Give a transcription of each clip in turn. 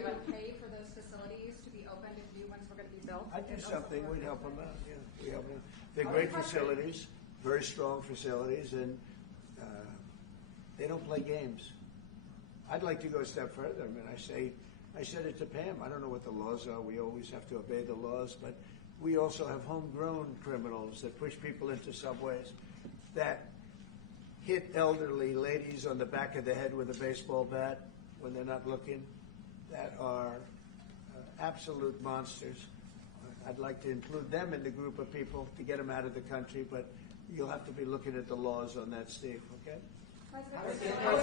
you would pay for those facilities to be opened if new ones were going to be built? I'd do something. We'd help them out. Yeah, we help them. They're great facilities, very strong facilities, and they don't play games. I'd like to go a step further. I mean, I said it to Pam. I don't know what the laws are. We always have to obey the laws, but we also have homegrown criminals that push people into subways, that hit elderly ladies on the back of the head with a baseball bat when they're not looking, that are absolute monsters. I'd like to include them in the group of people to get them out of the country, but you'll have to be looking at the laws on that, Steve, okay? How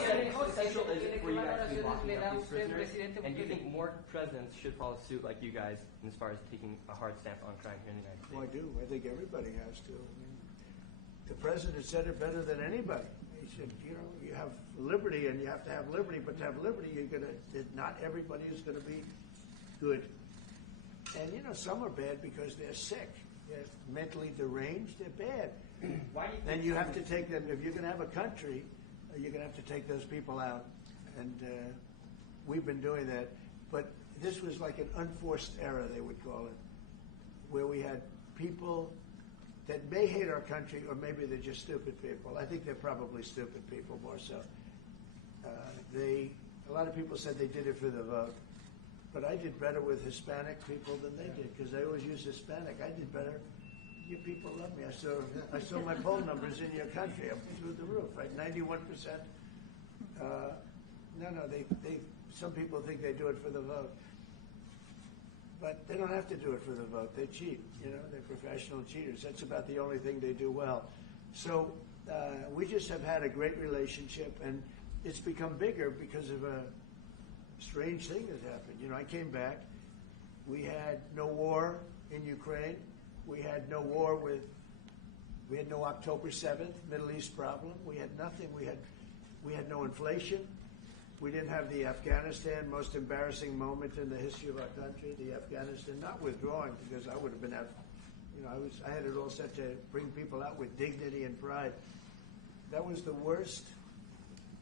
essential is it for you guys to be locking up these prisoners? And do you think more presidents should follow suit like you guys as far as taking a hard stance on crime here in the United States? Well, I do. I think everybody has to. I mean, the president said it better than anybody. He said, you have liberty and you have to have liberty, but to have liberty, not everybody is going to be good. And, some are bad because they're sick. They're mentally deranged. They're bad. Why do you think then you have to take them, if you're going to have a country, you're going to have to take those people out. And we've been doing that. But this was like an unforced error, they would call it, where we had people that may hate our country, or maybe they're just stupid people. I think they're probably stupid people more so. A lot of people said they did it for the vote. But I did better with Hispanic people than they did, because they always use Hispanic. I did better. You people love me. I saw my poll numbers in your country. I'm through the roof, right? 91%. Some people think they do it for the vote. But they don't have to do it for the vote. They cheat. They're professional cheaters. That's about the only thing they do well. So we just have had a great relationship, and it's become bigger because of a strange thing that happened. I came back. We had no war in Ukraine. We had no we had no October 7th Middle East problem. We had nothing. We had no inflation. We didn't have the Afghanistan most embarrassing moment in the history of our country. The Afghanistan not withdrawing, because I would have been out. I had it all set to bring people out with dignity and pride. That was the worst,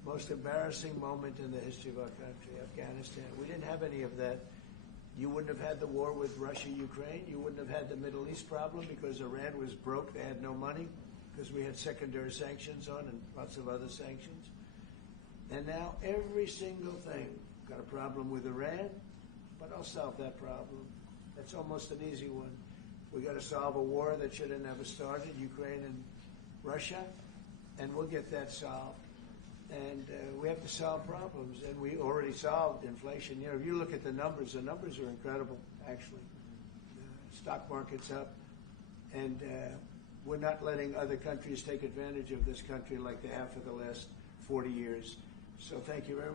most embarrassing moment in the history of our country, Afghanistan. We didn't have any of that. You wouldn't have had the war with Russia, Ukraine. You wouldn't have had the Middle East problem because Iran was broke. They had no money because we had secondary sanctions on and lots of other sanctions. And now every single thing, got a problem with Iran, but I'll solve that problem. That's almost an easy one. We got to solve a war that should have never started, Ukraine and Russia, and we'll get that solved. And we have to solve problems, and we already solved inflation. If you look at the numbers are incredible, actually. Stock market's up, and we're not letting other countries take advantage of this country like they have for the last 40 years. So thank you very much.